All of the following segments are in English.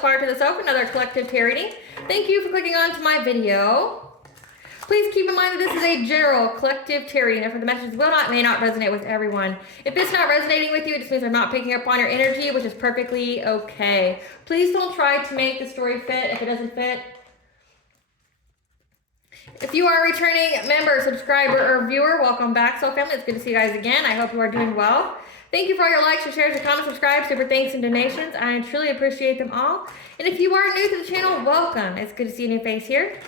Aspire to the Self, another collective tarot reading. Thank you for clicking on to my video. Please keep in mind that this is a general collective tarot reading, therefore the messages may not resonate with everyone. If it's not resonating with you, it just means I'm not picking up on your energy, which is perfectly okay. Please don't try to make the story fit if it doesn't fit. If you are a returning member, subscriber, or viewer, welcome back, Soul Family. It's good to see you guys again. I hope you are doing well. Thank you for all your likes, your shares, your comments, subscribes, super thanks, and donations. I truly appreciate them all. And if you are new to the channel, welcome. It's good to see a new face here.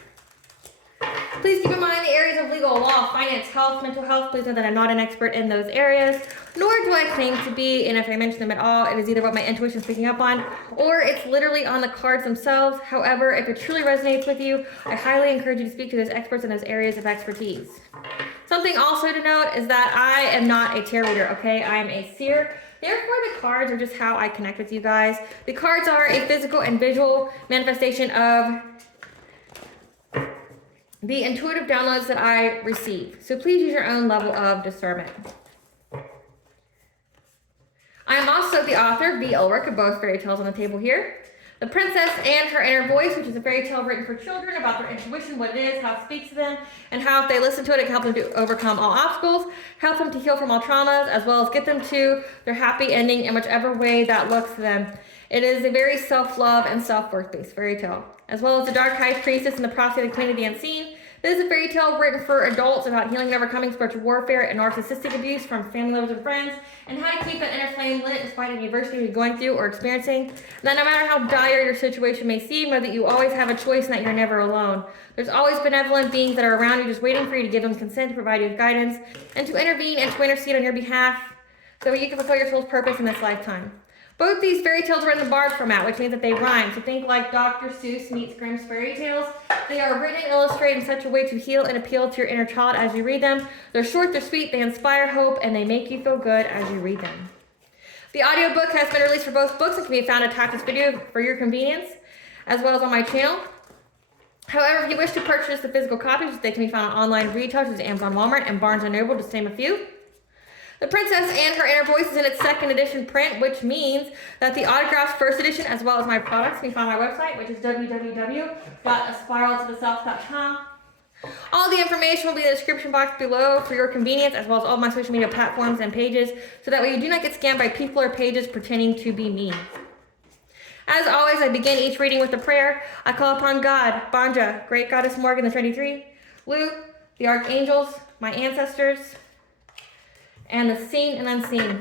Please keep in mind the areas of legal, law, finance, health, mental health. Please know that I'm not an expert in those areas, nor do I claim to be, and if I mention them at all, it is either what my intuition is picking up on, or it's literally on the cards themselves. However, if it truly resonates with you, I highly encourage you to speak to those experts in those areas of expertise. Something also to note is that I am not a tarot reader, okay? I am a seer. Therefore, the cards are just how I connect with you guys. The cards are a physical and visual manifestation of the intuitive downloads that I receive. So please use your own level of discernment. I am also the author, V. Ulrich, of both fairy tales on the table here. The Princess and Her Inner Voice, which is a fairy tale written for children about their intuition, what it is, how it speaks to them, and how if they listen to it, it can help them to overcome all obstacles, help them to heal from all traumas, as well as get them to their happy ending in whichever way that looks to them. It is a very self-love and self-worth based fairy tale, as well as the Dark High Priestess and the Prophecy of the Queen of the Unseen. This is a fairy tale written for adults about healing and overcoming spiritual warfare and narcissistic abuse from family members and friends, and how to keep an inner flame lit despite any adversity you're going through or experiencing. And that no matter how dire your situation may seem, know that you always have a choice and that you're never alone. There's always benevolent beings that are around you just waiting for you to give them consent to provide you with guidance and to intervene and to intercede on your behalf so you can fulfill your soul's purpose in this lifetime. Both these fairy tales are in the bard format, which means that they rhyme. So think like Dr. Seuss meets Grimm's fairy tales. They are written and illustrated in such a way to heal and appeal to your inner child as you read them. They're short, they're sweet, they inspire hope, and they make you feel good as you read them. The audiobook has been released for both books and can be found attached to this video for your convenience, as well as on my channel. However, if you wish to purchase the physical copies, they can be found on online retailers such as Amazon, Walmart, and Barnes & Noble, to name a few. The Princess and Her Inner Voice is in its second edition print, which means that the autographs first edition, as well as my products, can be found on my website, which is www.aspiraltotheself.com. All the information will be in the description box below for your convenience, as well as all my social media platforms and pages, so that way you do not get scammed by people or pages pretending to be me. As always, I begin each reading with a prayer. I call upon God, Banja, Great Goddess Morgan, the Trinity Three, Lu, the Archangels, my ancestors, and the seen and unseen.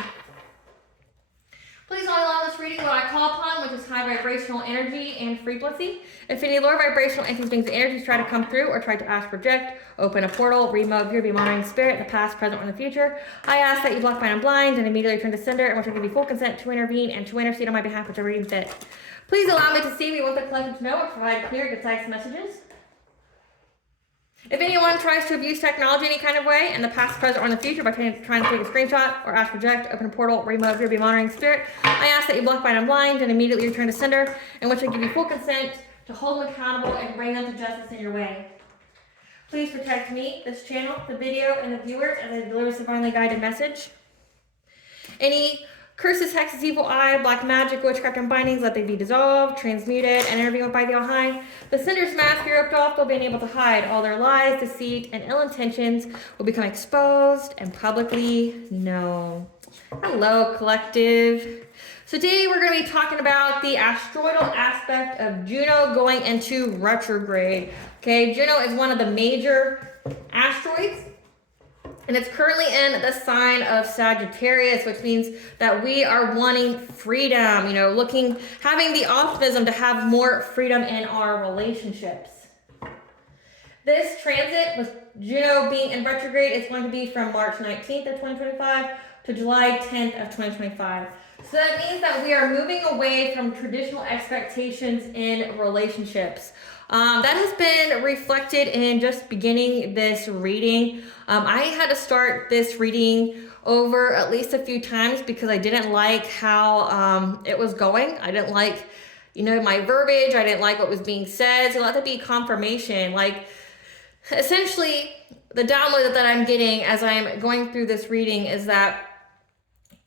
Please only allow this reading what I call upon, which is high vibrational energy and frequency. If any lower vibrational entities, beings, and energies try to come through or try to ask, project, open a portal, remove your be monitoring spirit, the past, present, or the future, I ask that you block, bind, and blind, and immediately return to sender, and which I give you full consent to intervene and to intercede on my behalf, whichever reading fit. Please allow me to see what the collective to know or provide clear, concise messages. If anyone tries to abuse technology any kind of way in the past, present, or in the future by trying to take a screenshot or ask, project, open a portal, remove your be monitoring spirit, I ask that you block, bind, and blind, and immediately return to sender, in which I give you full consent to hold them accountable and bring them to justice in your way. Please protect me, this channel, the video, and the viewers as I deliver this divinely guided message. Any curses, hexes, evil eye, black magic, witchcraft, and bindings, let they be dissolved, transmuted, and intervened by the All-High. The sender's mask be ripped off, they'll be unable to hide. All their lies, deceit, and ill intentions will become exposed and publicly known. Hello, collective. So today we're going to be talking about the astrological aspect of Juno going into retrograde. Okay, Juno is one of the major asteroids, and it's currently in the sign of Sagittarius, which means that we are wanting freedom, you know, having the optimism to have more freedom in our relationships. This transit with Juno being in retrograde is going to be from March 19th of 2025 to July 10th of 2025. So that means that we are moving away from traditional expectations in relationships. That has been reflected in just beginning this reading. I had to start this reading over at least a few times because I didn't like how it was going. I didn't like, my verbiage. I didn't like what was being said. So let that be confirmation. Like, essentially, the download that I'm getting as I'm going through this reading is that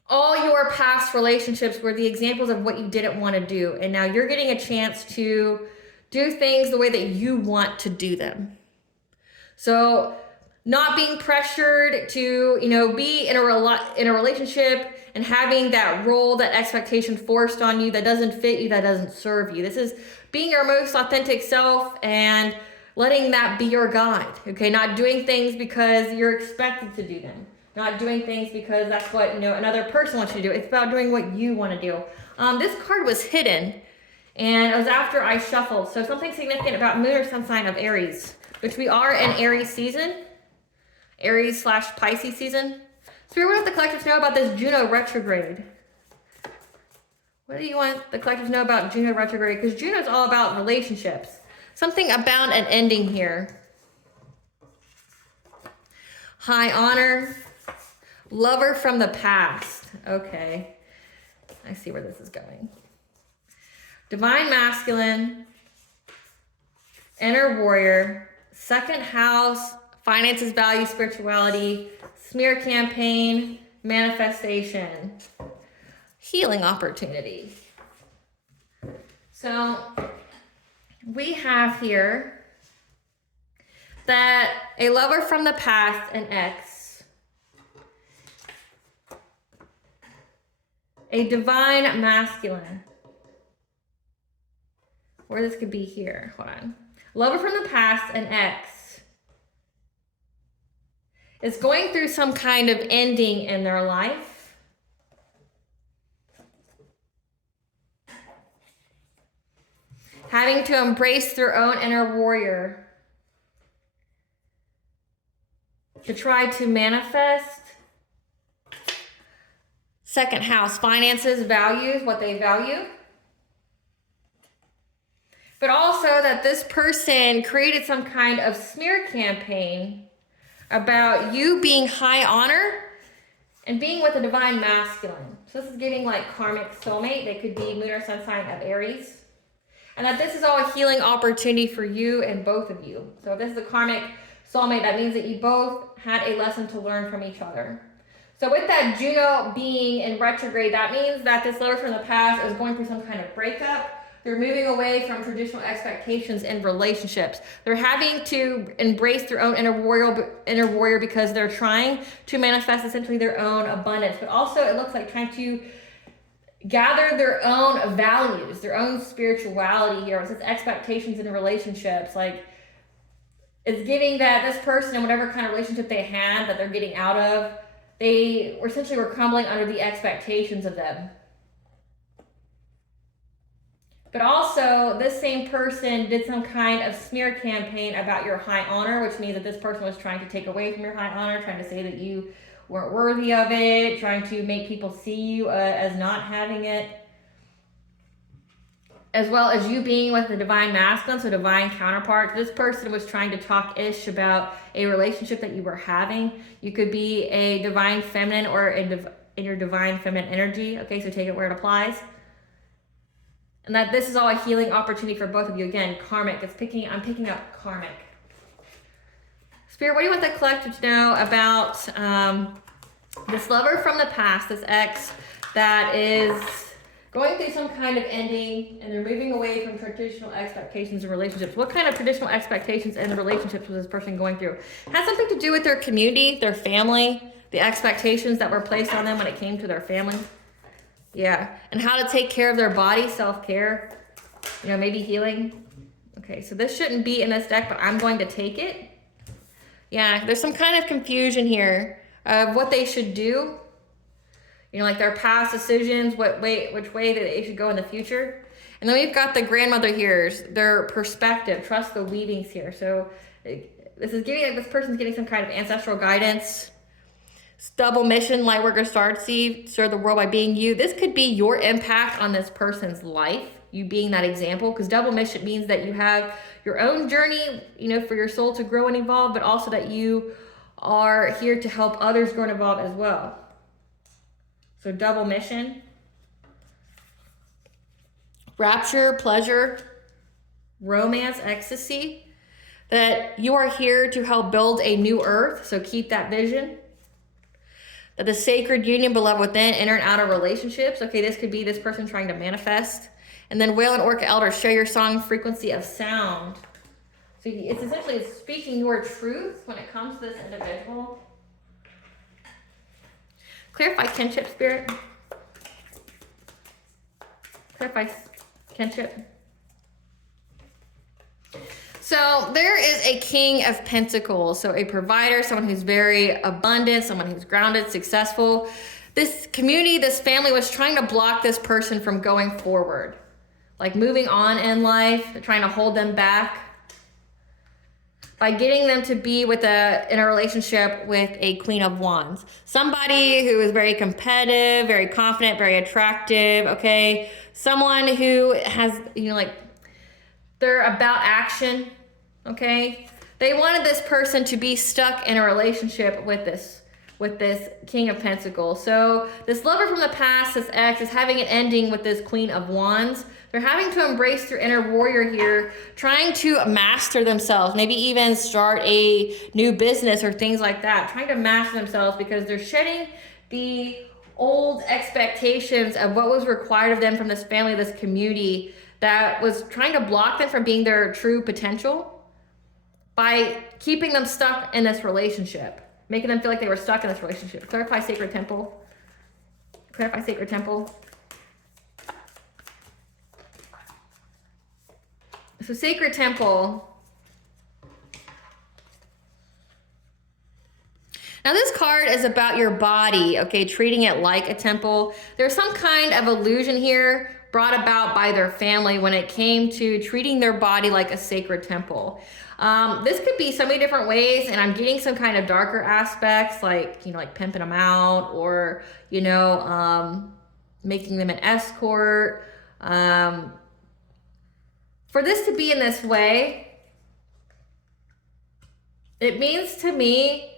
all your past relationships were the examples of what you didn't want to do. And now you're getting a chance to do things the way that you want to do them. So not being pressured to, be in a relationship and having that role, that expectation forced on you that doesn't fit you, that doesn't serve you. This is being your most authentic self and letting that be your guide, okay? Not doing things because you're expected to do them. Not doing things because that's what, another person wants you to do. It's about doing what you want to do. This card was hidden, and it was after I shuffled. So something significant about moon or sun sign of Aries, which we are in Aries season. Aries/Pisces season. Spirit, what do the collectives know about this Juno retrograde? What do you want the collectives know about Juno retrograde? Because Juno is all about relationships. Something about an ending here. High honor. Lover from the past. Okay. I see where this is going. Divine masculine. Inner warrior. Second house. Finances, value, spirituality. Smear campaign. Manifestation. Healing opportunity. So we have here that a lover from the past, an ex, a divine masculine, or this could be here, hold on. Lover from the past, an ex, is going through some kind of ending in their life. Having to embrace their own inner warrior to try to manifest. Second house, finances, values, what they value. But also that this person created some kind of smear campaign about you being high honor and being with a divine masculine. So this is giving like karmic soulmate. They could be moon or sun sign of Aries. And that this is all a healing opportunity for you and both of you. So if this is a karmic soulmate, that means that you both had a lesson to learn from each other. So with that Juno being in retrograde, that means that this lover from the past is going through some kind of breakup. They're moving away from traditional expectations in relationships. They're having to embrace their own inner warrior because they're trying to manifest essentially their own abundance. But also it looks like trying to gather their own values, their own spirituality here. It's expectations in relationships. Like, it's giving that this person in whatever kind of relationship they had that they're getting out of, they essentially were crumbling under the expectations of them. But also, this same person did some kind of smear campaign about your high honor, which means that this person was trying to take away from your high honor, trying to say that you weren't worthy of it, trying to make people see you as not having it. As well as you being with the divine masculine, so divine counterpart. This person was trying to talk ish about a relationship that you were having. You could be a divine feminine or in your divine feminine energy. Okay, so take it where it applies. And that this is all a healing opportunity for both of you. Again, karmic. I'm picking up karmic. Spirit, what do you want the collective to know about this lover from the past, this ex that is going through some kind of ending and they're moving away from traditional expectations and relationships? What kind of traditional expectations and relationships was this person going through? It has something to do with their community, their family, the expectations that were placed on them when it came to their family. Yeah, and how to take care of their body, self-care, maybe healing. Okay, so this shouldn't be in this deck, but I'm going to take it. Yeah, there's some kind of confusion here of what they should do. Like their past decisions, which way that they should go in the future. And then we've got the grandmother here, their perspective, trust the weavings here. So this is giving, like, this person's getting some kind of ancestral guidance. Double mission, light worker, star seed, serve the world by being you. This could be your impact on this person's life, you being that example, because double mission means that you have your own journey, for your soul to grow and evolve, but also that you are here to help others grow and evolve as well. So double mission. Rapture, pleasure, romance, ecstasy. That you are here to help build a new earth, so keep that vision. That the sacred union, beloved within, inner and outer relationships. Okay, this could be this person trying to manifest. And then whale and orca elders, share your song frequency of sound. So it's essentially speaking your truth when it comes to this individual. Clarify kinship, spirit. Clarify kinship. So there is a King of Pentacles. So a provider, someone who's very abundant, someone who's grounded, successful. This community, this family was trying to block this person from going forward. Like moving on in life, trying to hold them back. By getting them to be in a relationship with a Queen of Wands. Somebody who is very competitive, very confident, very attractive, okay? Someone who has, like, they're about action, okay? They wanted this person to be stuck in a relationship with this King of Pentacles. So this lover from the past, this ex, is having an ending with this Queen of Wands. They're having to embrace their inner warrior here, trying to master themselves, maybe even start a new business or things like that, trying to master themselves because they're shedding the old expectations of what was required of them from this family, this community that was trying to block them from being their true potential by keeping them stuck in this relationship, making them feel like they were stuck in this relationship. Clarify Sacred Temple. Clarify Sacred Temple. So Sacred Temple. Now this card is about your body, okay, treating it like a temple. There's some kind of illusion here brought about by their family when it came to treating their body like a sacred temple. This could be so many different ways, and I'm getting some kind of darker aspects, like, like pimping them out, or, making them an escort. For this to be in this way, it means to me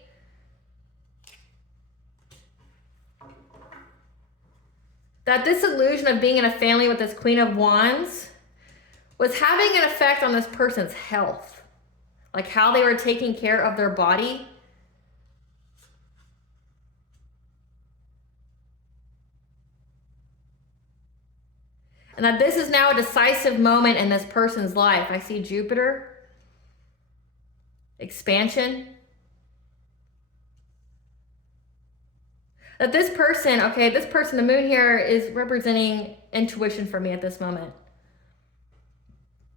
that this illusion of being in a family with this Queen of Wands was having an effect on this person's health, like how they were taking care of their body. And that this is now a decisive moment in this person's life. I see Jupiter, expansion. That this person, the moon here is representing intuition for me at this moment.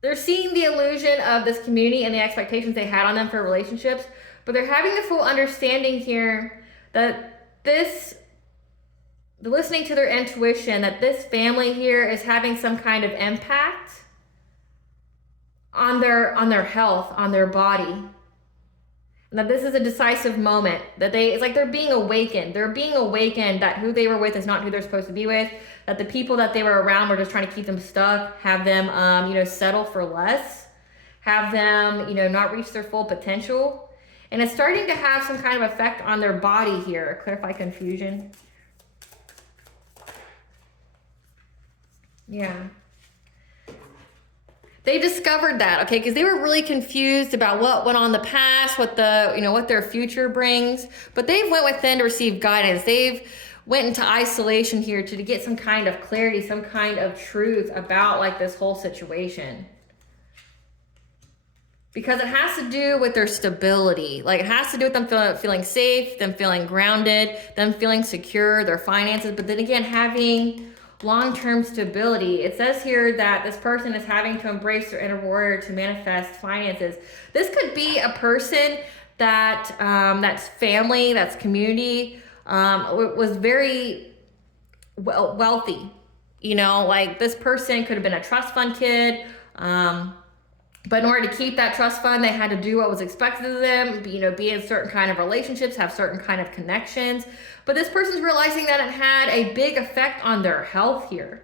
They're seeing the illusion of this community and the expectations they had on them for relationships, but they're having the full understanding here that listening to their intuition, that this family here is having some kind of impact on their health, on their body. And that this is a decisive moment, that it's like they're being awakened. They're being awakened that who they were with is not who they're supposed to be with, that the people that they were around were just trying to keep them stuck, have them, settle for less, have them, not reach their full potential. And it's starting to have some kind of effect on their body here. Clarify confusion. Yeah. They discovered that, okay, because they were really confused about what went on in the past, what their future brings. But they've went within to receive guidance. They've went into isolation here to get some kind of clarity, some kind of truth about like this whole situation. Because it has to do with their stability. Like it has to do with them feeling safe, them feeling grounded, them feeling secure, their finances. But then again, having long-term stability. It says here that this person is having to embrace their inner warrior to manifest finances. This could be a person that's family, that's community, was very wealthy. Like this person could have been a trust fund kid, but in order to keep that trust fund, they had to do what was expected of them, be in certain kind of relationships, have certain kind of connections. But this person's realizing that it had a big effect on their health here.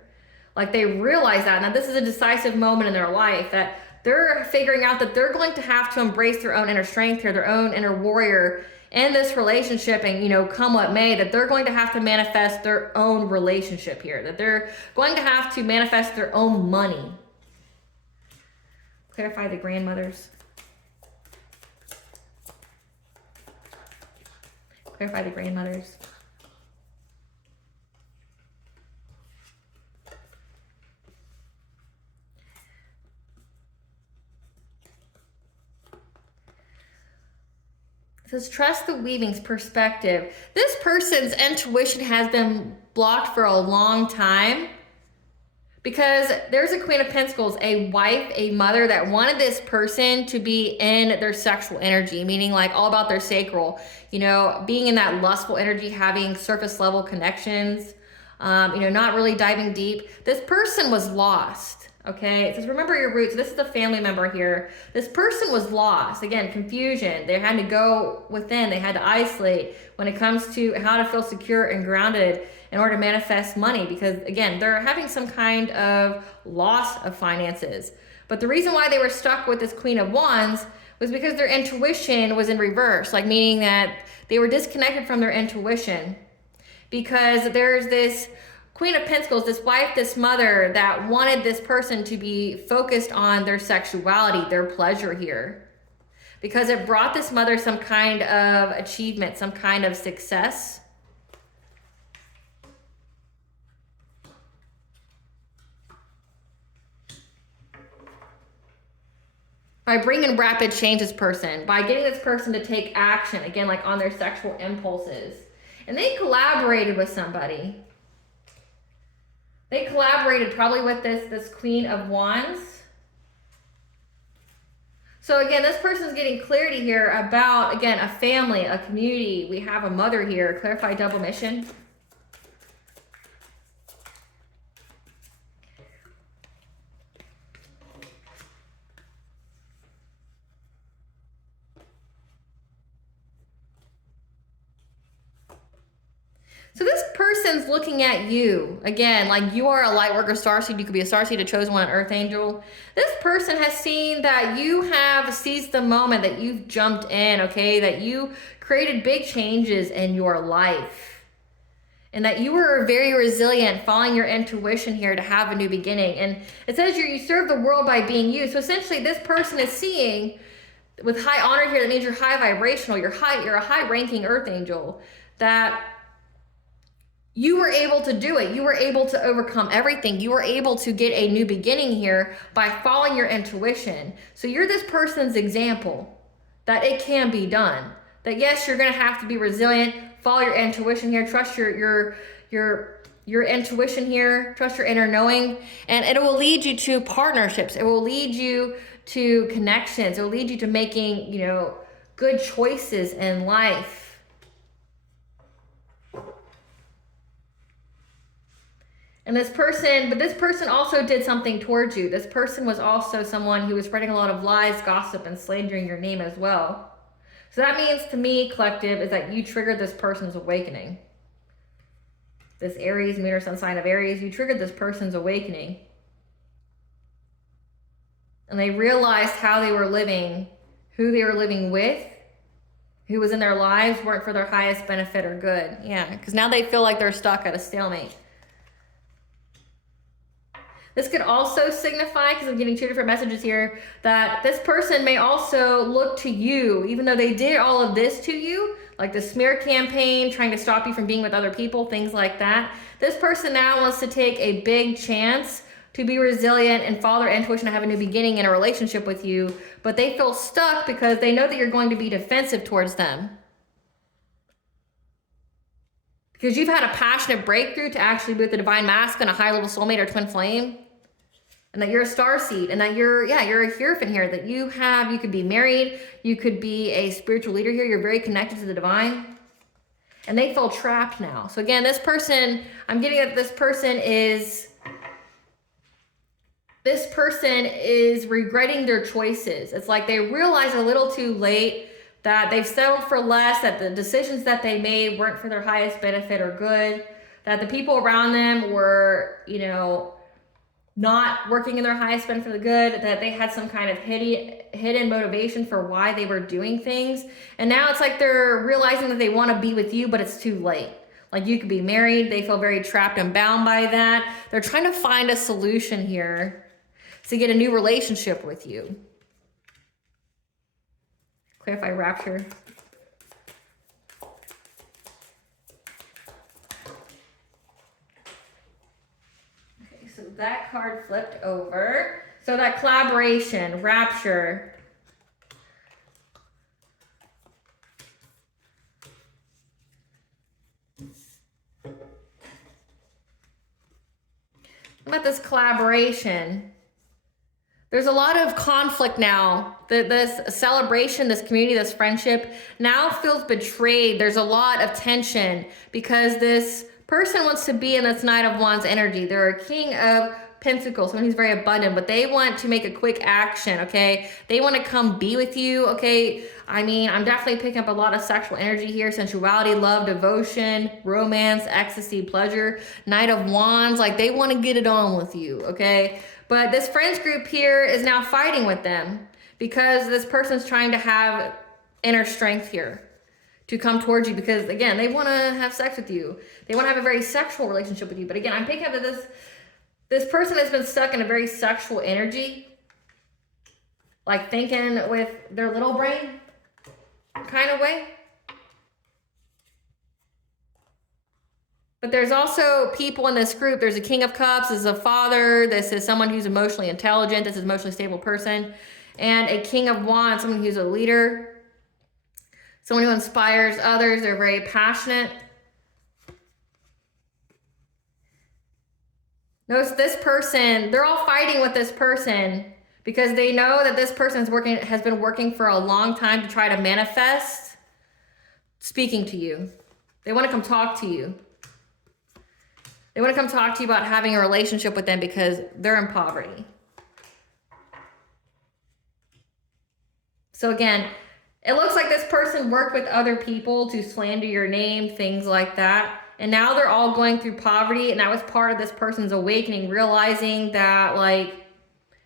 Like they realize that. Now this is a decisive moment in their life that they're figuring out that they're going to have to embrace their own inner strength here, their own inner warrior in this relationship, and come what may, that they're going to have to manifest their own relationship here, that they're going to have to manifest their own money. Clarify the grandmothers. Clarify the grandmothers. says, trust the weaving's perspective. This person's intuition has been blocked for a long time because there's a Queen of Pentacles, a wife, a mother that wanted this person to be in their sexual energy, meaning like all about their sacral, you know, being in that lustful energy, having surface level connections, you know, not really diving deep. This person was lost. Okay, it says, remember your roots. This is the family member here. This person was lost. Again, confusion. They had to go within. They had to isolate when it comes to how to feel secure and grounded in order to manifest money. Because again, they're having some kind of loss of finances. But the reason why they were stuck with this Queen of Wands was because their intuition was in reverse. Like meaning that they were disconnected from their intuition. Because there's this Queen of Pentacles, this wife, this mother that wanted this person to be focused on their sexuality, their pleasure here. Because it brought this mother some kind of achievement, some kind of success. By bringing rapid change this person, by getting this person to take action, again, like on their sexual impulses. And they collaborated with somebody. They collaborated probably with this Queen of Wands. So again, this person's getting clarity here about, again, a family, a community. We have a mother here. Clarify double mission. So this person's looking at you. Again, like you are a light worker starseed. You could be a starseed, a chosen one, an earth angel. This person has seen that you have seized the moment, that you've jumped in, okay? That you created big changes in your life. And that you were very resilient, following your intuition here to have a new beginning. And it says you serve the world by being you. So essentially this person is seeing, with high honor here, that means you're high vibrational, you're a high ranking earth angel, that you were able to do it. You were able to overcome everything. You were able to get a new beginning here by following your intuition. So you're this person's example that it can be done. That yes, you're going to have to be resilient, follow your intuition here, trust your intuition here, trust your inner knowing, and it will lead you to partnerships. It will lead you to connections. It will lead you to making, you know, good choices in life. And this person also did something towards you. This person was also someone who was spreading a lot of lies, gossip, and slandering your name as well. So that means to me, collective, is that you triggered this person's awakening. This Aries, moon or sun sign of Aries, you triggered this person's awakening. And they realized how they were living, who they were living with, who was in their lives weren't for their highest benefit or good. Yeah, because now they feel like they're stuck at a stalemate. This could also signify, because I'm getting two different messages here, that this person may also look to you, even though they did all of this to you, like the smear campaign, trying to stop you from being with other people, things like that. This person now wants to take a big chance to be resilient and follow their intuition to have a new beginning in a relationship with you, but they feel stuck because they know that you're going to be defensive towards them. Because you've had a passionate breakthrough to actually be with the divine masculine, a high level soulmate or twin flame. And that you're a starseed, and that you're a Hierophant here, that you could be married, you could be a spiritual leader here, you're very connected to the divine. And they feel trapped now. So again, this person, I'm getting that this person is regretting their choices. It's like they realize a little too late that they've settled for less, that the decisions that they made weren't for their highest benefit or good, that the people around them were, you know, not working in their highest benefit for the good, that they had some kind of hidden motivation for why they were doing things. And now it's like they're realizing that they want to be with you, but it's too late. Like you could be married. They feel very trapped and bound by that. They're trying to find a solution here to get a new relationship with you. Clarify rapture. So that card flipped over. So that collaboration, rapture. About this collaboration. There's a lot of conflict now. This celebration, this community, this friendship now feels betrayed. There's a lot of tension because this person wants to be in this Knight of Wands energy. They're a King of Pentacles, someone who's very abundant, but they want to make a quick action, okay? They want to come be with you, okay? I mean, I'm definitely picking up a lot of sexual energy here, sensuality, love, devotion, romance, ecstasy, pleasure, Knight of Wands, like they want to get it on with you, okay? But this friends group here is now fighting with them because this person's trying to have inner strength here to come towards you because, again, they want to have sex with you. They want to have a very sexual relationship with you. But again, I'm picking up that this person has been stuck in a very sexual energy, like thinking with their little brain kind of way. But there's also people in this group. There's a King of Cups, this is a father, this is someone who's emotionally intelligent, this is an emotionally stable person, and a King of Wands, someone who's a leader, someone who inspires others. They're very passionate. Notice this person, they're all fighting with this person because they know that this person has been working for a long time to try to manifest speaking to you. They want to come talk to you. They want to come talk to you about having a relationship with them because they're in poverty. So again, it looks like this person worked with other people to slander your name, things like that. And now they're all going through poverty. And that was part of this person's awakening, realizing that like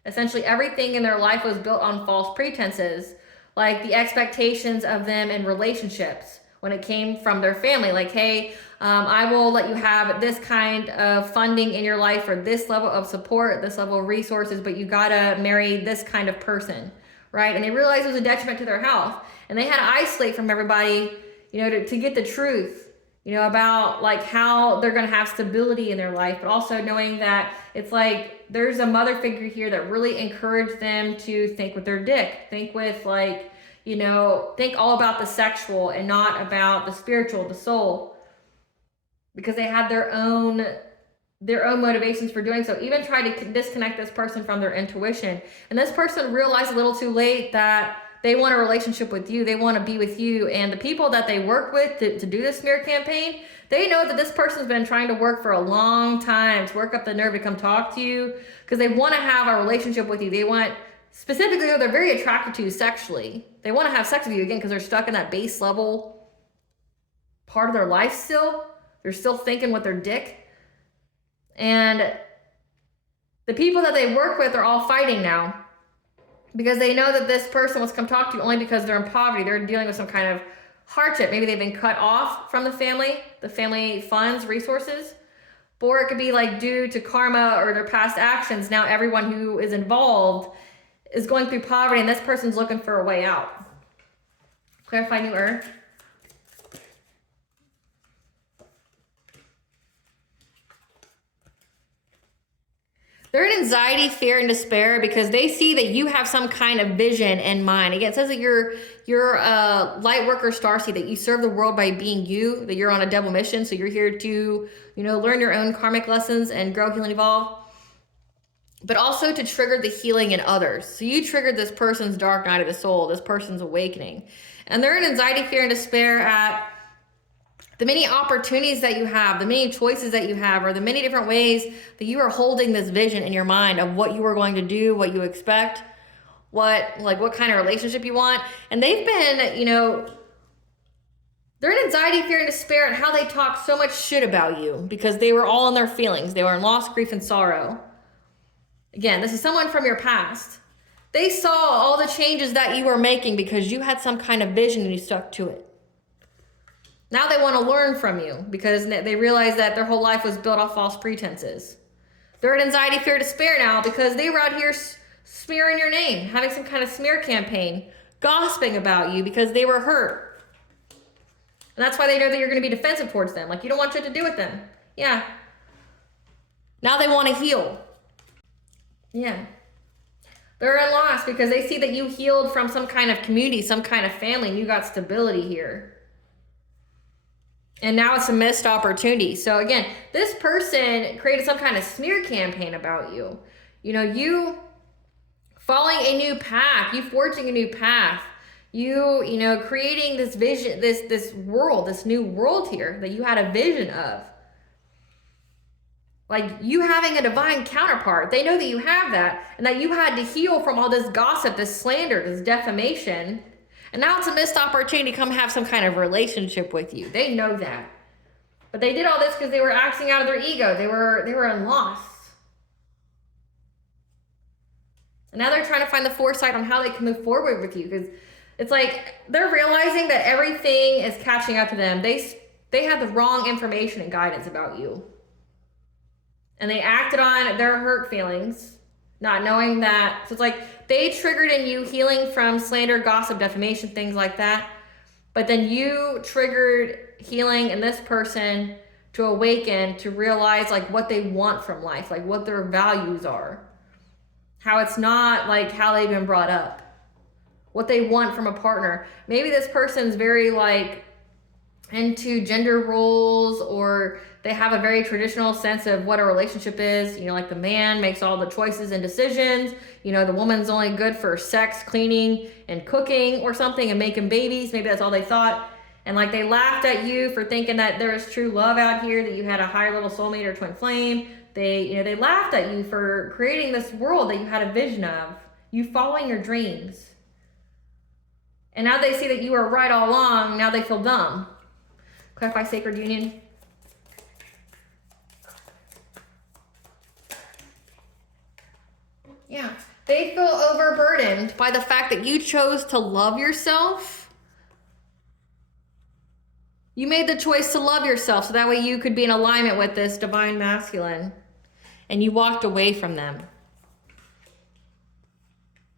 essentially everything in their life was built on false pretenses, like the expectations of them in relationships when it came from their family. Like, hey, I will let you have this kind of funding in your life or this level of support, this level of resources, but you gotta marry this kind of person, right? And they realized it was a detriment to their health. And they had to isolate from everybody, you know, to get the truth, you know, about like how they're gonna have stability in their life, but also knowing that it's like there's a mother figure here that really encouraged them to think with their dick, think with like, you know, think all about the sexual and not about the spiritual, the soul, because they had their own motivations for doing so. Even try to disconnect this person from their intuition. And this person realized a little too late that they want a relationship with you. They want to be with you. And the people that they work with to do this smear campaign, they know that this person's been trying to work for a long time to work up the nerve to come talk to you because they want to have a relationship with you. They want, specifically, they're very attracted to you sexually. They want to have sex with you again because they're stuck in that base level part of their life still. They're still thinking with their dick. And the people that they work with are all fighting now because they know that this person wants to come talk to you only because they're in poverty. They're dealing with some kind of hardship. Maybe they've been cut off from the family funds, resources, or it could be like due to karma or their past actions. Now everyone who is involved is going through poverty and this person's looking for a way out. Clarify New Earth. They're in anxiety, fear, and despair because they see that you have some kind of vision in mind. Again, it says that you're a light worker starseed, that you serve the world by being you, that you're on a double mission. So you're here to, you know, learn your own karmic lessons and grow, heal, and evolve, but also to trigger the healing in others. So you triggered this person's dark night of the soul, this person's awakening. And they're in anxiety, fear, and despair at the many opportunities that you have, the many choices that you have, or the many different ways that you are holding this vision in your mind of what you are going to do, what you expect, what kind of relationship you want. And they've been, you know, they're in anxiety, fear, and despair at how they talk so much shit about you because they were all in their feelings. They were in loss, grief, and sorrow. Again, this is someone from your past. They saw all the changes that you were making because you had some kind of vision and you stuck to it. Now they want to learn from you because they realize that their whole life was built off false pretenses. They're in anxiety, fear, despair now because they were out here smearing your name, having some kind of smear campaign, gossiping about you because they were hurt. And that's why they know that you're going to be defensive towards them. Like, you don't want shit to do with them. Yeah. Now they want to heal. Yeah. They're at loss because they see that you healed from some kind of community, some kind of family, and you got stability here. And now it's a missed opportunity. So again, this person created some kind of smear campaign about you. You know, you following a new path, you forging a new path, you know, creating this vision, this world, this new world here that you had a vision of. Like you having a divine counterpart. They know that you have that and that you had to heal from all this gossip, this slander, this defamation. And now it's a missed opportunity to come have some kind of relationship with you. They know that. But they did all this because they were acting out of their ego. They were in loss. And now they're trying to find the foresight on how they can move forward with you. Because it's like they're realizing that everything is catching up to them. They had the wrong information and guidance about you. And they acted on their hurt feelings, not knowing that. So it's like they triggered in you healing from slander, gossip, defamation, things like that. But then you triggered healing in this person to awaken, to realize like what they want from life, like what their values are. How it's not like how they've been brought up. What they want from a partner. Maybe this person's very like into gender roles, or they have a very traditional sense of what a relationship is. You know, like the man makes all the choices and decisions. You know, the woman's only good for sex, cleaning, and cooking or something, and making babies. Maybe that's all they thought. And like they laughed at you for thinking that there was true love out here, that you had a higher level soulmate or twin flame. They laughed at you for creating this world that you had a vision of. You following your dreams. And now they see that you were right all along. Now they feel dumb. Clarify sacred union. Yeah. They feel overburdened by the fact that you chose to love yourself. You made the choice to love yourself so that way you could be in alignment with this divine masculine. And you walked away from them.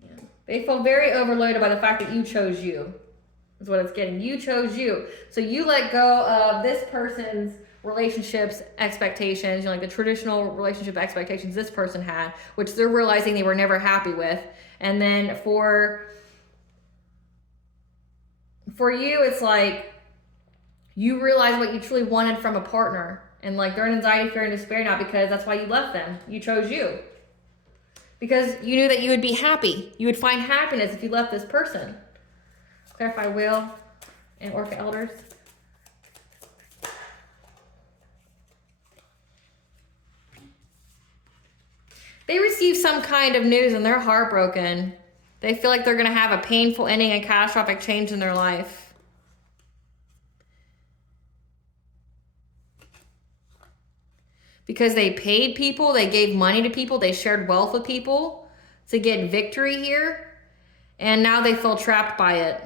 Yeah. They feel very overloaded by the fact that you chose you. Is what it's getting. You chose you. So you let go of this person's relationships expectations, you know, like the traditional relationship expectations this person had, which they're realizing they were never happy with. And then for you, it's like you realize what you truly wanted from a partner. And like they're in anxiety, fear, and despair now because that's why you left them. You chose you. Because you knew that you would be happy. You would find happiness if you left this person. Clarify will and Orca elders. They receive some kind of news and they're heartbroken. They feel like they're going to have a painful ending and catastrophic change in their life. Because they paid people, they gave money to people, they shared wealth with people to get victory here. And now they feel trapped by it.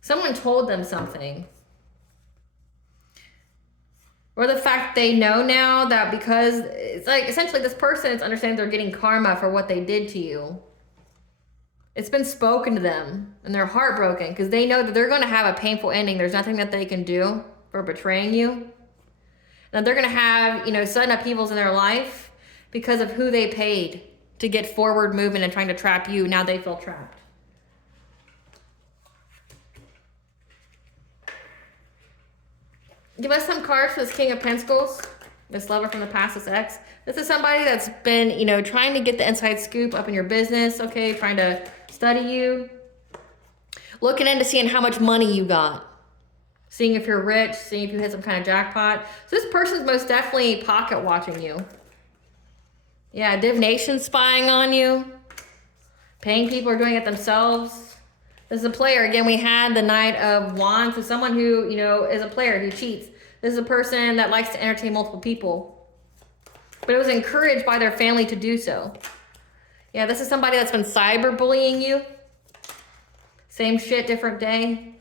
Someone told them something. Or the fact they know now that because it's like essentially this person is understanding they're getting karma for what they did to you. It's been spoken to them and they're heartbroken because they know that they're going to have a painful ending. There's nothing that they can do for betraying you. That they're going to have, you know, sudden upheavals in their life because of who they paid to get forward movement and trying to trap you. Now they feel trapped. Give us some cards for this King of Pentacles. This lover from the past, this ex. This is somebody that's been, you know, trying to get the inside scoop up in your business, okay? Trying to study you. Looking into seeing how much money you got. Seeing if you're rich, seeing if you hit some kind of jackpot. So this person's most definitely pocket watching you. Yeah, divination spying on you. Paying people or doing it themselves. This is a player. Again, we had the Knight of Wands. So someone who, you know, is a player who cheats. This is a person that likes to entertain multiple people. But it was encouraged by their family to do so. Yeah, this is somebody that's been cyberbullying you. Same shit, different day.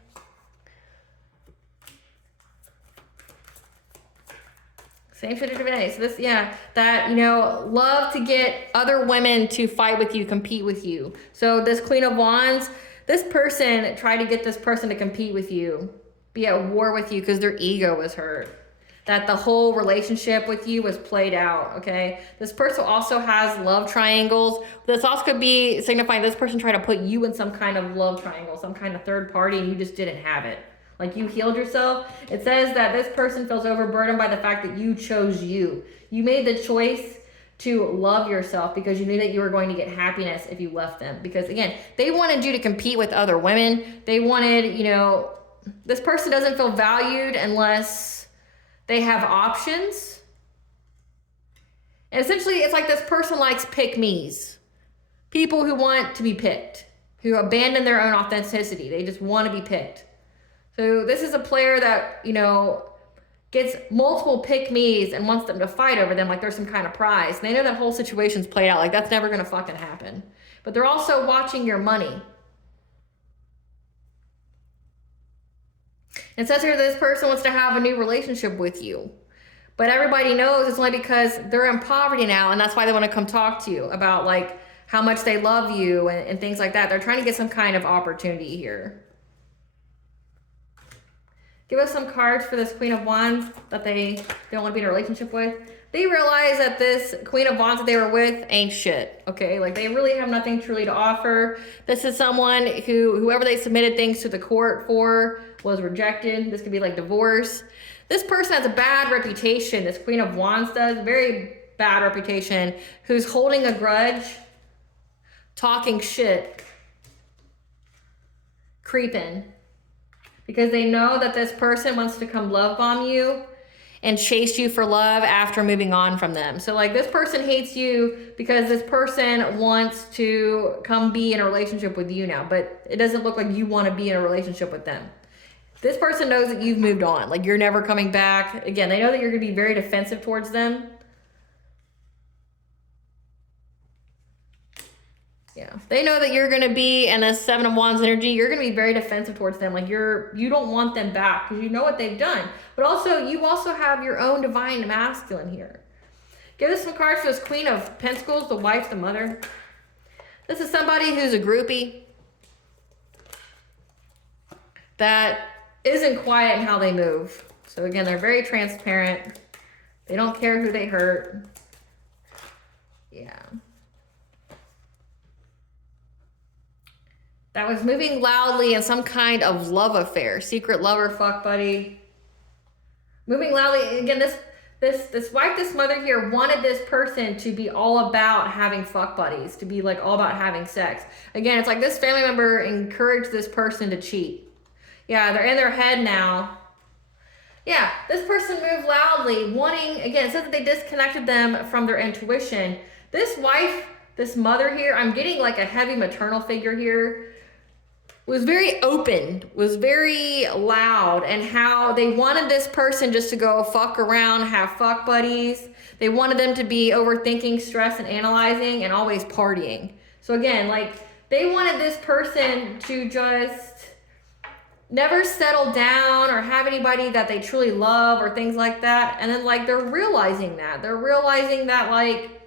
Same shit, different day. So this, yeah, that, you know, love to get other women to fight with you, compete with you. So this Queen of Wands, this person tried to get this person to compete with you. Be at war with you because their ego was hurt. that the whole relationship with you was played out, okay? This person also has love triangles. This also could be signifying this person tried to put you in some kind of love triangle, some kind of third party, and you just didn't have it. Like you healed yourself. It says that this person feels overburdened by the fact that you chose you. You made the choice to love yourself because you knew that you were going to get happiness if you left them. Because again, they wanted you to compete with other women. They wanted, you know, this person doesn't feel valued unless they have options. And essentially, it's like this person likes pick-me's. People who want to be picked, who abandon their own authenticity. They just want to be picked. So this is a player that, you know, gets multiple pick-me's and wants them to fight over them like there's some kind of prize. And they know that whole situation's played out. Like, that's never going to fucking happen. But they're also watching your money. It says here this person wants to have a new relationship with you. But everybody knows it's only because they're in poverty now, and that's why they want to come talk to you about, like, how much they love you and things like that. They're trying to get some kind of opportunity here. Give us some cards for this Queen of Wands that they don't want to be in a relationship with. They realize that this Queen of Wands that they were with ain't shit, okay? Like, they really have nothing truly to offer. This is someone who, whoever they submitted things to the court for was rejected. This could be like divorce. This person has a bad reputation. This Queen of Wands does. Very bad reputation. Who's holding a grudge, talking shit, creeping. Because they know that this person wants to come love bomb you and chase you for love after moving on from them. So like, this person hates you because this person wants to come be in a relationship with you now, but it doesn't look like you want to be in a relationship with them. This person knows that you've moved on. Like, you're never coming back. Again, they know that you're going to be very defensive towards them. Yeah, they know that you're going to be in a Seven of Wands energy. You're going to be very defensive towards them. Like, you don't want them back because you know what they've done. But also, you also have your own divine masculine here. Give us some cards for this Queen of Pentacles, the wife, the mother. This is somebody who's a groupie that isn't quiet in how they move. So again, they're very transparent. They don't care who they hurt. Yeah. That was moving loudly in some kind of love affair. Secret lover, fuck buddy. Moving loudly. Again, this wife, this mother here wanted this person to be all about having fuck buddies, to be like all about having sex. Again, it's like this family member encouraged this person to cheat. Yeah, they're in their head now. Yeah, this person moved loudly, wanting, again, it says that they disconnected them from their intuition. This wife, this mother here, I'm getting like a heavy maternal figure here, was very open, was very loud, and how they wanted this person just to go fuck around, have fuck buddies. They wanted them to be overthinking, stress, and analyzing, and always partying. So again, like, they wanted this person to just never settle down or have anybody that they truly love or things like that. And then, like, they're realizing that. They're realizing that, like,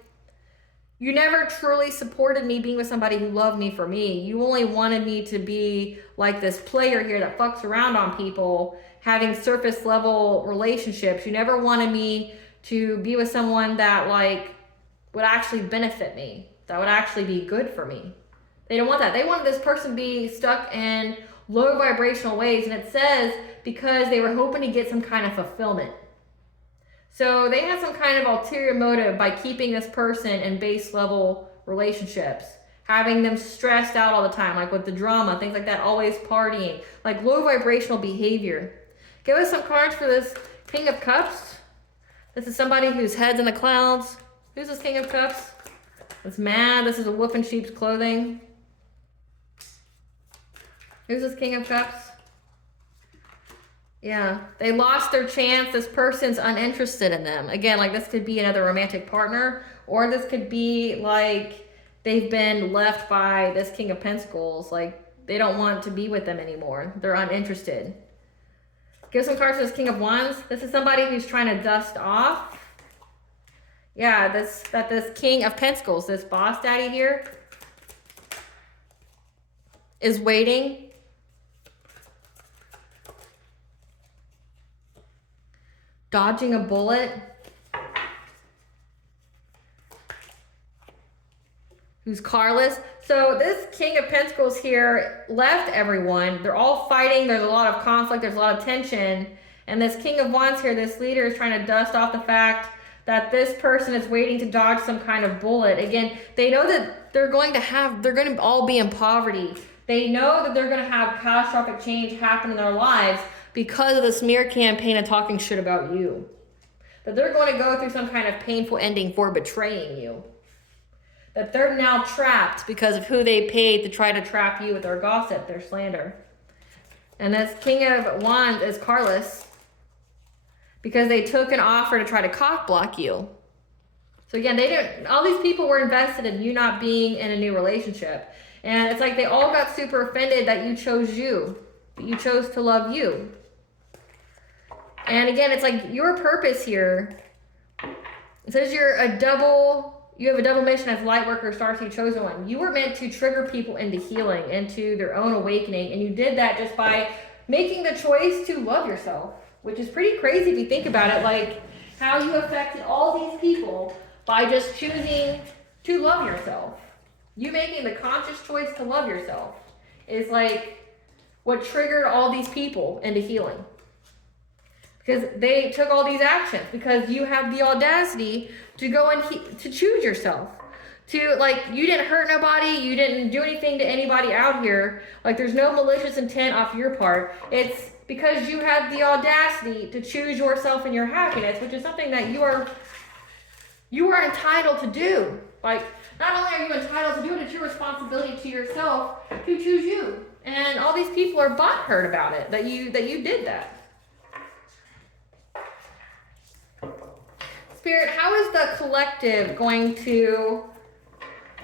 you never truly supported me being with somebody who loved me for me. You only wanted me to be like this player here that fucks around on people, having surface level relationships. You never wanted me to be with someone that, like, would actually benefit me, that would actually be good for me. They don't want that. They wanted this person to be stuck in low vibrational ways, and it says because they were hoping to get some kind of fulfillment. So they had some kind of ulterior motive by keeping this person in base level relationships, having them stressed out all the time, like with the drama, things like that, always partying, like low vibrational behavior. Give us some cards for this King of Cups. This is somebody whose head's in the clouds. Who's this King of Cups? It's mad. This is a wolf in sheep's clothing. Who's this King of Cups? Yeah, they lost their chance. This person's uninterested in them. Again, like, this could be another romantic partner, or this could be like they've been left by this King of Pentacles. Like, they don't want to be with them anymore. They're uninterested. Give some cards to this King of Wands. This is somebody who's trying to dust off. Yeah, this King of Pentacles, this boss daddy here, is waiting. dodging a bullet, who's carless. So this King of Pentacles here left everyone. They're all fighting. There's a lot of conflict. There's a lot of tension. And this King of Wands here, this leader, is trying to dust off the fact that this person is waiting to dodge some kind of bullet. Again, they know that they're going to all be in poverty. They know that they're going to have catastrophic change happen in their lives because of the smear campaign and talking shit about you. That they're going to go through some kind of painful ending for betraying you. That they're now trapped because of who they paid to try to trap you with their gossip, their slander. And this King of Wands is carless because they took an offer to try to cock block you. So again, all these people were invested in you not being in a new relationship. And it's like they all got super offended that you chose you. That you chose to love you. And again, it's like your purpose here. It says you have a double mission as light worker, starseed chosen one. You were meant to trigger people into healing, into their own awakening. And you did that just by making the choice to love yourself, which is pretty crazy if you think about it. Like how you affected all these people by just choosing to love yourself. You making the conscious choice to love yourself is like what triggered all these people into healing. Because they took all these actions because you have the audacity to go and to choose yourself. To, like, you didn't hurt nobody. You didn't do anything to anybody out here. Like, there's no malicious intent off your part. It's because you have the audacity to choose yourself and your happiness, which is something that you are entitled to do. Like, not only are you entitled to do it, it's your responsibility to yourself to choose you. And all these people are butthurt about it, that you did that. Spirit, how is the collective going to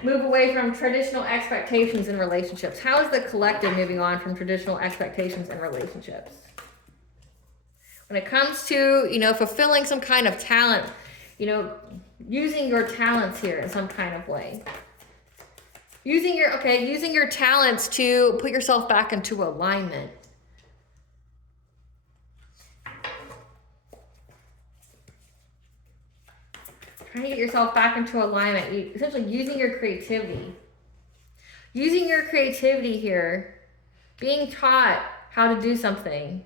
move away from traditional expectations in relationships? How is the collective moving on from traditional expectations in relationships? When it comes to, fulfilling some kind of talent, using your talents here in some kind of way. Using your talents to put yourself back into alignment. Trying to get yourself back into alignment. Essentially using your creativity. Using your creativity here, being taught how to do something,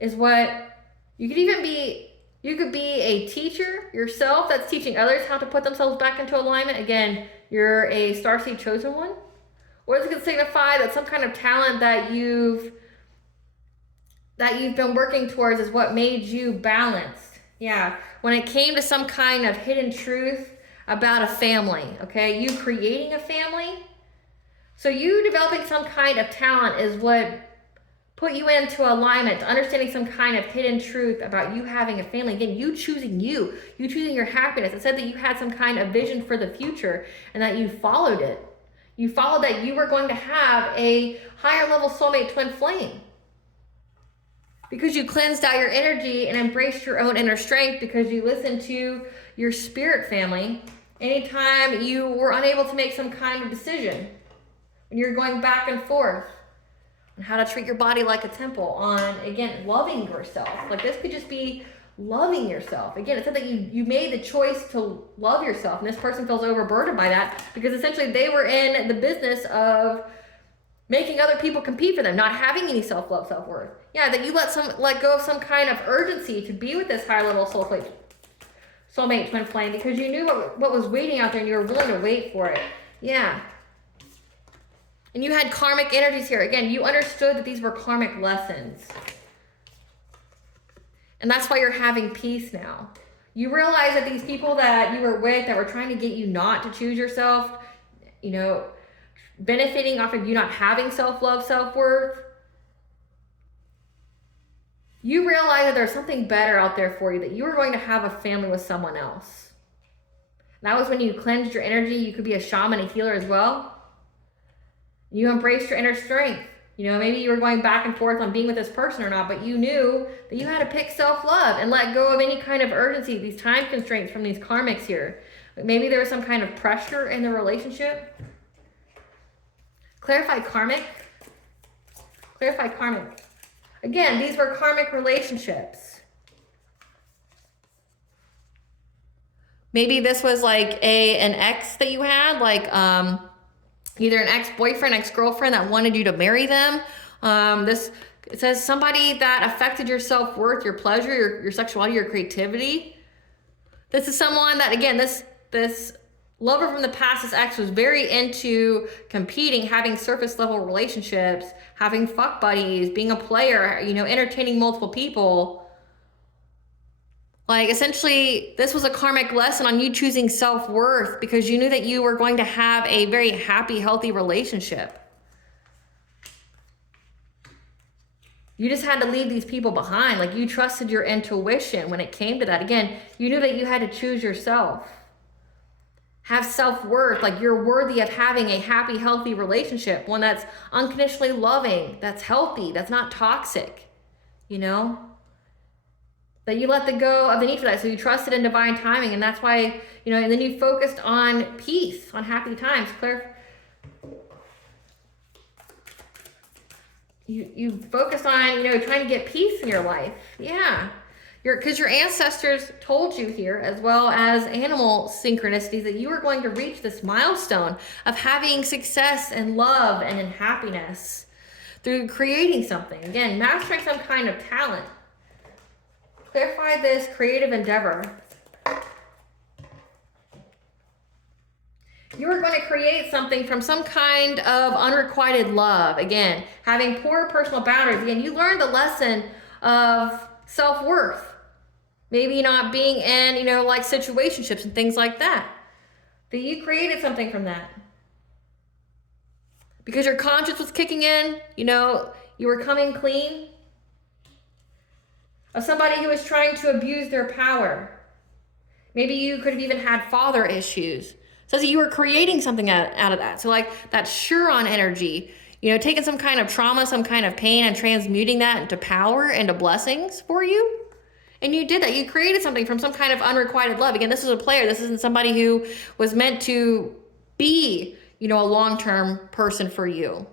is what you could even be. You could be a teacher yourself that's teaching others how to put themselves back into alignment. Again, you're a starseed chosen one. Or this could signify that some kind of talent that you've been working towards is what made you balanced. Yeah, when it came to some kind of hidden truth about a family, okay? You creating a family. So you developing some kind of talent is what put you into alignment, to understanding some kind of hidden truth about you having a family. Again, you choosing your happiness. It said that you had some kind of vision for the future and that you followed it. You followed that you were going to have a higher level soulmate twin flame. Because you cleansed out your energy and embraced your own inner strength, because you listened to your spirit family anytime you were unable to make some kind of decision. When you're going back and forth on how to treat your body like a temple, on, again, loving yourself. Like this could just be loving yourself. Again, it said that you made the choice to love yourself, and this person feels overburdened by that because essentially they were in the business of making other people compete for them, not having any self-love, self-worth. Yeah, that you let go of some kind of urgency to be with this higher level soulmate twin flame because you knew what was waiting out there and you were willing to wait for it. Yeah. And you had karmic energies here. Again, you understood that these were karmic lessons. And that's why you're having peace now. You realize that these people that you were with that were trying to get you not to choose yourself, benefiting off of you not having self-love, self-worth, you realize that there's something better out there for you, that you were going to have a family with someone else. And that was when you cleansed your energy. You could be a shaman, a healer as well. You embraced your inner strength. Maybe you were going back and forth on being with this person or not, but you knew that you had to pick self-love and let go of any kind of urgency, these time constraints from these karmics here. Maybe there was some kind of pressure in the relationship. Clarify karmic. Clarify karmic. Again, these were karmic relationships. Maybe this was like an ex that you had, like either an ex-boyfriend, ex-girlfriend that wanted you to marry them. It says somebody that affected your self-worth, your pleasure, your sexuality, your creativity. This is someone that, again, this lover from the past, this ex, was very into competing, having surface level relationships, having fuck buddies, being a player, you know, entertaining multiple people. Like, essentially, this was a karmic lesson on you choosing self-worth because you knew that you were going to have a very happy, healthy relationship. You just had to leave these people behind. Like, you trusted your intuition when it came to that. Again, you knew that you had to choose yourself. Have self-worth, like you're worthy of having a happy, healthy relationship, one that's unconditionally loving, that's healthy, that's not toxic, you know? That you let go of the need for that. So you trusted in divine timing, and that's why, you know, and then you focused on peace, on happy times. You focused on, you know, trying to get peace in your life. Yeah. Because your ancestors told you here, as well as animal synchronicities, that you were going to reach this milestone of having success and love and in happiness through creating something. Again, mastering some kind of talent. Clarify this creative endeavor. You are going to create something from some kind of unrequited love. Again, having poor personal boundaries. Again, you learned the lesson of self-worth. Maybe not being in, you know, like situationships and things like that. But you created something from that. Because your conscience was kicking in, you know, you were coming clean of somebody who was trying to abuse their power. Maybe you could have even had father issues. So you were creating something out of that. So like that Chiron energy, you know, taking some kind of trauma, some kind of pain and transmuting that into power, into blessings for you. And you did that. You created something from some kind of unrequited love. Again, this is a player. This isn't somebody who was meant to be, you know, a long-term person for you.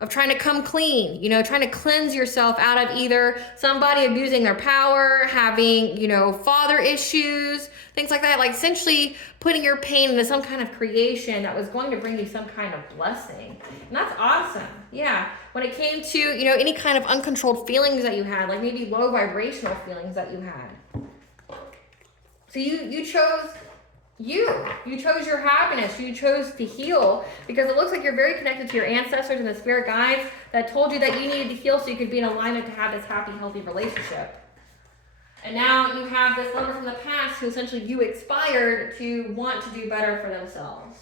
Of trying to come clean, you know, trying to cleanse yourself out of either somebody abusing their power, having, you know, father issues, things like that. Like essentially putting your pain into some kind of creation that was going to bring you some kind of blessing. And that's awesome. Yeah. When it came to, you know, any kind of uncontrolled feelings that you had, like maybe low vibrational feelings that you had. So you chose you chose your happiness. You chose to heal because it looks like you're very connected to your ancestors and the spirit guides that told you that you needed to heal so you could be in alignment to have this happy, healthy relationship. And now you have this lover from the past who essentially you inspired to want to do better for themselves.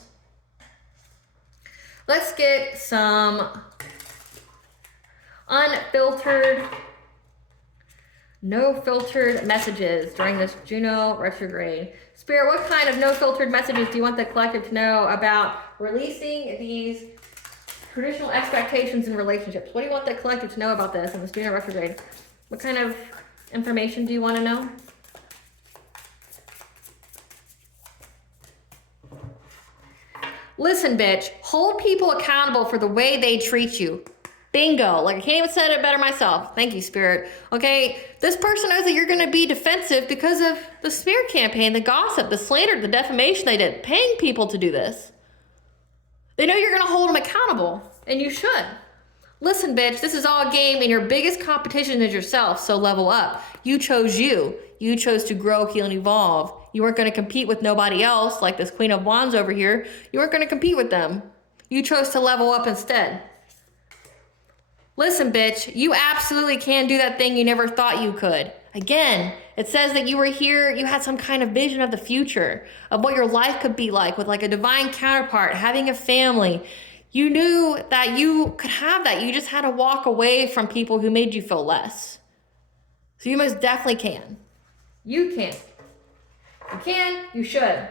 Let's get some unfiltered, no filtered messages during this Juno retrograde. Spirit, what kind of no filtered messages do you want the collective to know about releasing these traditional expectations in relationships? What do you want the collective to know about this in this Juno retrograde? What kind of information do you want to know? Listen, bitch, hold people accountable for the way they treat you. Bingo. Like, I can't even say it better myself. Thank you, Spirit. Okay, this person knows that you're going to be defensive because of the smear campaign, the gossip, the slander, the defamation they did, paying people to do this. They know you're going to hold them accountable, and you should. Listen, bitch, this is all a game, and your biggest competition is yourself, so level up. You chose you. You chose to grow, heal, and evolve. You weren't going to compete with nobody else, like this Queen of Wands over here. You weren't going to compete with them. You chose to level up instead. Listen, bitch, you absolutely can do that thing you never thought you could. Again, it says that you were here, you had some kind of vision of the future, of what your life could be like with like a divine counterpart, having a family. You knew that you could have that. You just had to walk away from people who made you feel less. So you most definitely can. You can. You can, you should.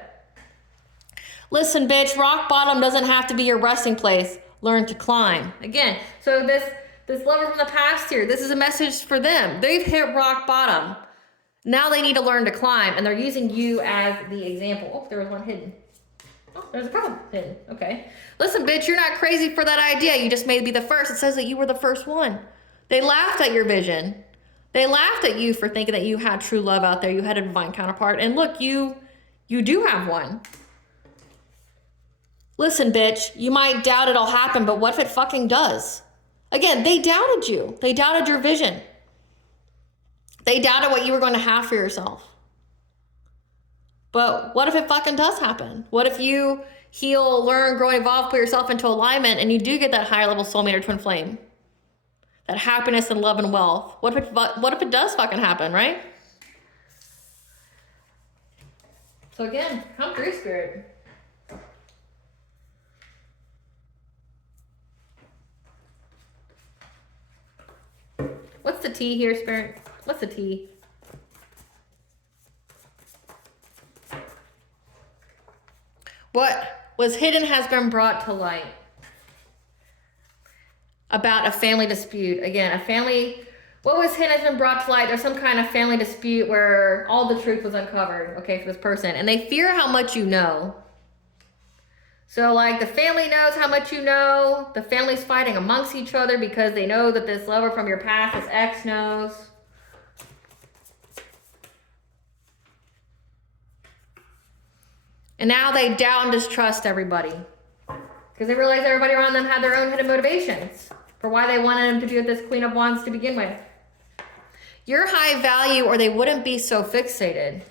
Listen, bitch, rock bottom doesn't have to be your resting place. Learn to climb. Again, so this lover from the past here, this is a message for them. They've hit rock bottom. Now they need to learn to climb, and they're using you as the example. Oh, there was one hidden. Oh, there's a couple hidden. Okay. Listen, bitch, you're not crazy for that idea. You just may be the first. It says that you were the first one. They laughed at your vision. They laughed at you for thinking that you had true love out there. You had a divine counterpart. And look, you do have one. Listen, bitch, you might doubt it'll happen, but what if it fucking does? Again, they doubted you. They doubted your vision. They doubted what you were going to have for yourself. But what if it fucking does happen? What if you heal, learn, grow, evolve, put yourself into alignment, and you do get that higher level soulmate or twin flame? That happiness and love and wealth. What if it does fucking happen, right? So again, come through, Spirit. What's the T here, Spirit? What's the T? What was hidden has been brought to light. About a family dispute. Again, what was hidden has been brought to light. There's some kind of family dispute where all the truth was uncovered, okay, for this person. And they fear how much you know. So, like, the family knows how much you know. The family's fighting amongst each other because they know that this lover from your past, this ex, knows. And now they doubt and distrust everybody. Because they realize everybody around them had their own hidden motivations for why they wanted them to be with this Queen of Wands to begin with. You're high value or they wouldn't be so fixated.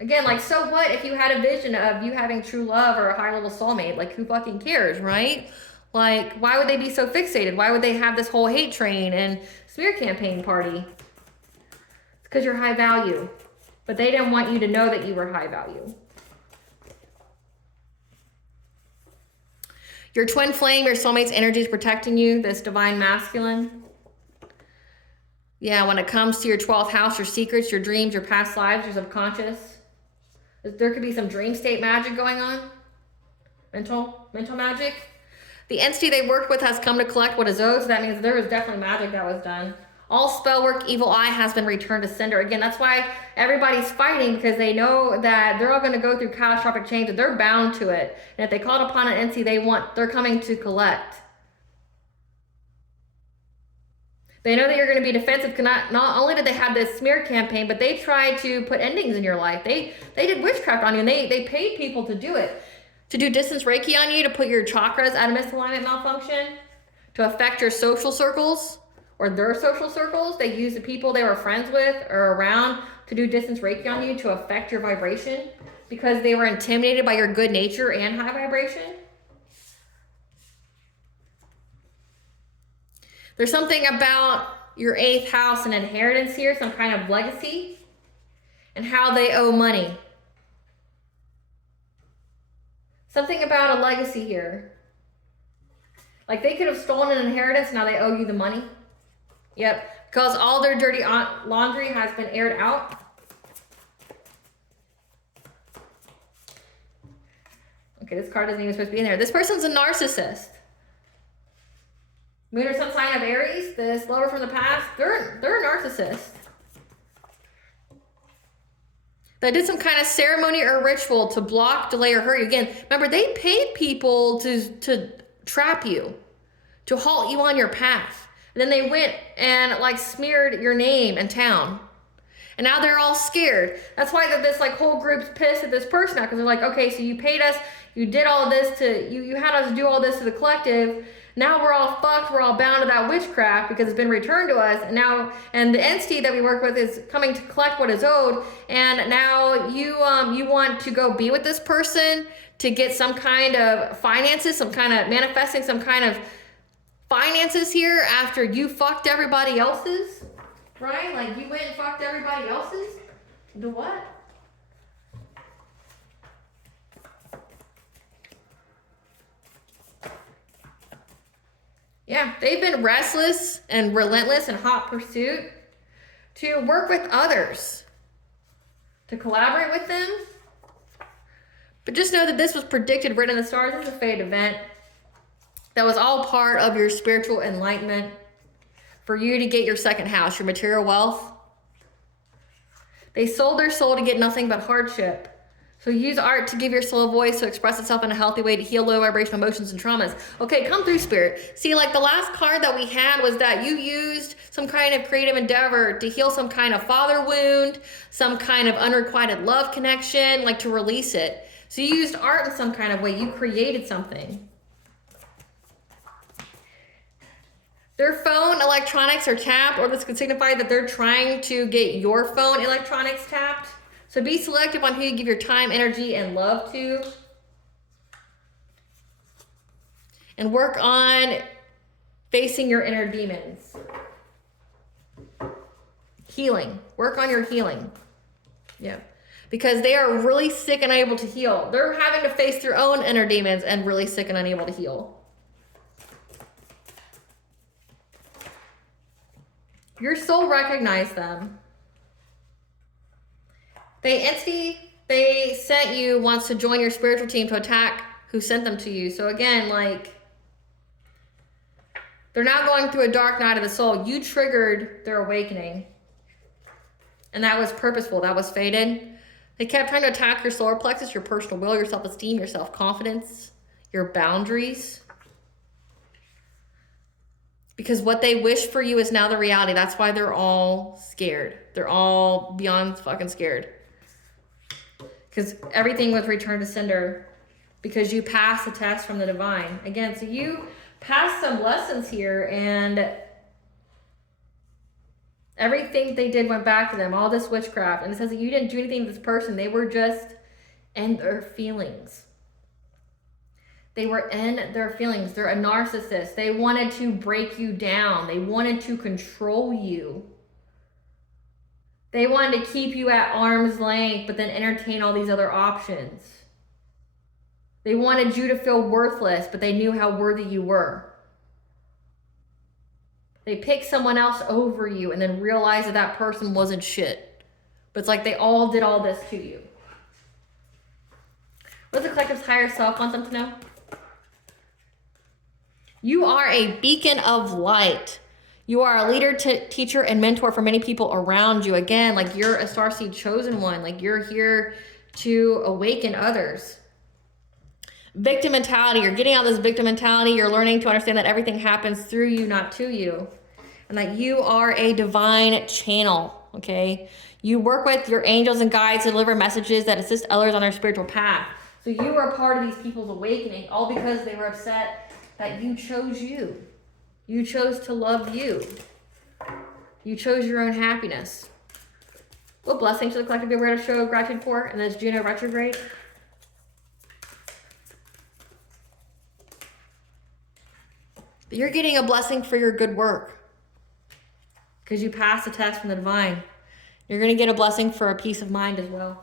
Again, like, so what if you had a vision of you having true love or a high level soulmate? Like, who fucking cares, right? Like, why would they be so fixated? Why would they have this whole hate train and smear campaign party? It's because you're high value. But they didn't want you to know that you were high value. Your twin flame, your soulmate's energy is protecting you, this divine masculine. Yeah, when it comes to your 12th house, your secrets, your dreams, your past lives, your subconscious. There could be some dream state magic going on. Mental magic. The entity they worked with has come to collect what is owed, so that means there was definitely magic that was done. All spell work, evil eye has been returned to sender. Again, that's why everybody's fighting, because they know that they're all going to go through catastrophic change, and they're bound to it. And if they called upon an entity they're coming to collect. They know that you're going to be defensive, because not only did they have this smear campaign, but they tried to put endings in your life. They did witchcraft on you, and they paid people to do it. To do distance Reiki on you, to put your chakras out of misalignment, malfunction, to affect your social circles, or their social circles. They use the people they were friends with or around to do distance Reiki on you to affect your vibration because they were intimidated by your good nature and high vibration. There's something about your 8th house and inheritance here, some kind of legacy, and how they owe money. Something about a legacy here. Like, they could have stolen an inheritance, now they owe you the money. Yep, because all their dirty laundry has been aired out. Okay, this card isn't even supposed to be in there. This person's a narcissist. Moon or sun sign of Aries, this lover from the past, they're a narcissist. They did some kind of ceremony or ritual to block, delay, or hurt you. Again, remember, they paid people to trap you, to halt you on your path. And then they went and like smeared your name and town. And now they're all scared. That's why this like whole group's pissed at this person now, because they're like, okay, so you paid us, you did all this you had us do all this to the collective. Now we're all fucked, we're all bound to that witchcraft because it's been returned to us. And the entity that we work with is coming to collect what is owed. And now you want to go be with this person to get some kind of finances, some kind of manifesting some kind of finances here after you fucked everybody else's, right? Like, you went and fucked everybody else's? The what? Yeah, they've been restless and relentless and hot pursuit to work with others, to collaborate with them. But just know that this was predicted, written in the stars. This is a fate event. That was all part of your spiritual enlightenment for you to get your 2nd house, your material wealth. They sold their soul to get nothing but hardship. So use art to give your soul a voice to express itself in a healthy way to heal low vibrational emotions and traumas. Okay, come through, Spirit. See, like the last card that we had was that you used some kind of creative endeavor to heal some kind of father wound, some kind of unrequited love connection, like to release it. So you used art in some kind of way. You created something. Their phone electronics are tapped, or this could signify that they're trying to get your phone electronics tapped. So be selective on who you give your time, energy, and love to. And work on facing your inner demons. Healing. Work on your healing. Yeah. Because they are really sick and unable to heal. They're having to face their own inner demons and really sick and unable to heal. Your soul recognized them. The entity they sent you wants to join your spiritual team to attack who sent them to you. So again, like, they're now going through a dark night of the soul. You triggered their awakening. And that was purposeful. That was fated. They kept trying to attack your solar plexus, your personal will, your self-esteem, your self-confidence, your boundaries. Because what they wish for you is now the reality. That's why they're all scared. They're all beyond fucking scared. Because everything was returned to sender. Because you passed the test from the divine. Again, so you passed some lessons here, and everything they did went back to them. All this witchcraft. And it says that you didn't do anything to this person. They were just in their feelings. They were in their feelings. They're a narcissist. They wanted to break you down. They wanted to control you. They wanted to keep you at arm's length, but then entertain all these other options. They wanted you to feel worthless, but they knew how worthy you were. They picked someone else over you and then realized that that person wasn't shit. But it's like they all did all this to you. What does the collective's higher self want them to know? You are a beacon of light. You are a leader, teacher, and mentor for many people around you. Again, like you're a starseed chosen one. Like you're here to awaken others. Victim mentality. You're getting out of this victim mentality. You're learning to understand that everything happens through you, not to you. And that you are a divine channel, okay? You work with your angels and guides to deliver messages that assist others on their spiritual path. So you are part of these people's awakening, all because they were upset that you chose you. You chose to love you. You chose your own happiness. What blessing should the collective be aware to show gratitude for? And that's Juno retrograde. But you're getting a blessing for your good work. Because you passed the test from the divine. You're going to get a blessing for a peace of mind as well.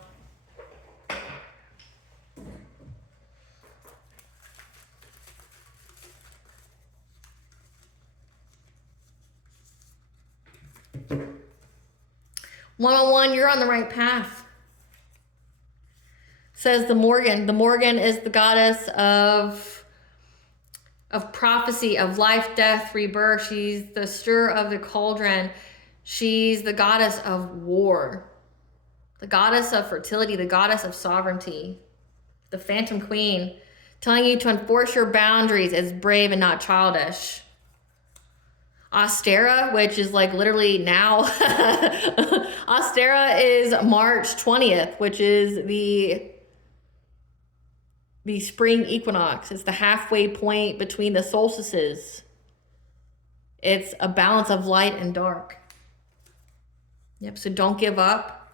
One-on-one, you're on the right path. Says the Morgan. The Morgan is the goddess of prophecy, of life, death, rebirth. She's the stirrer of the cauldron. She's the goddess of war, the goddess of fertility, the goddess of sovereignty, the phantom queen, telling you to enforce your boundaries as brave and not childish. Ostera, which is like literally now. Ostera is March 20th, which is the spring equinox. It's the halfway point between the solstices. It's a balance of light and dark. Yep, so don't give up.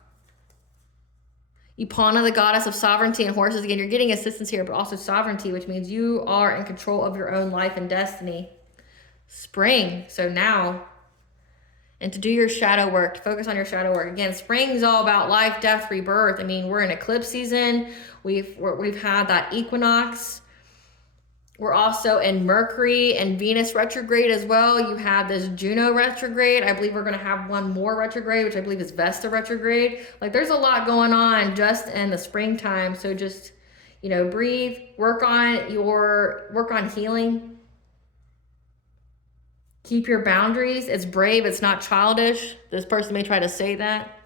Ipana, the goddess of sovereignty and horses. Again, you're getting assistance here, but also sovereignty, which means you are in control of your own life and destiny. Spring, so now, and to do your shadow work, to focus on your shadow work. Again, spring is all about life, death, rebirth. I mean, we're in eclipse season. We've had that equinox. We're also in Mercury and Venus retrograde as well. You have this Juno retrograde. I believe we're going to have one more retrograde, which I believe is Vesta retrograde. Like there's a lot going on just in the springtime. So just, you know, breathe, work on healing. Keep your boundaries. It's brave. It's not childish. This person may try to say that,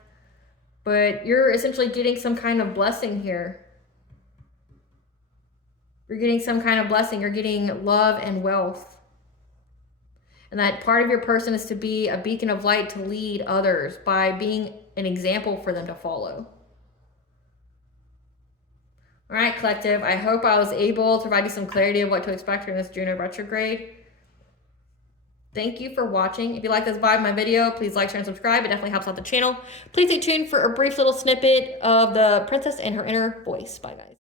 but you're essentially getting some kind of blessing here. You're getting some kind of blessing. You're getting love and wealth. And that part of your person is to be a beacon of light to lead others by being an example for them to follow. All right, collective. I hope I was able to provide you some clarity of what to expect from this Juno retrograde. Thank you for watching. If you like this vibe of my video, please like, share, and subscribe. It definitely helps out the channel. Please stay tuned for a brief little snippet of the princess and her inner voice. Bye, guys.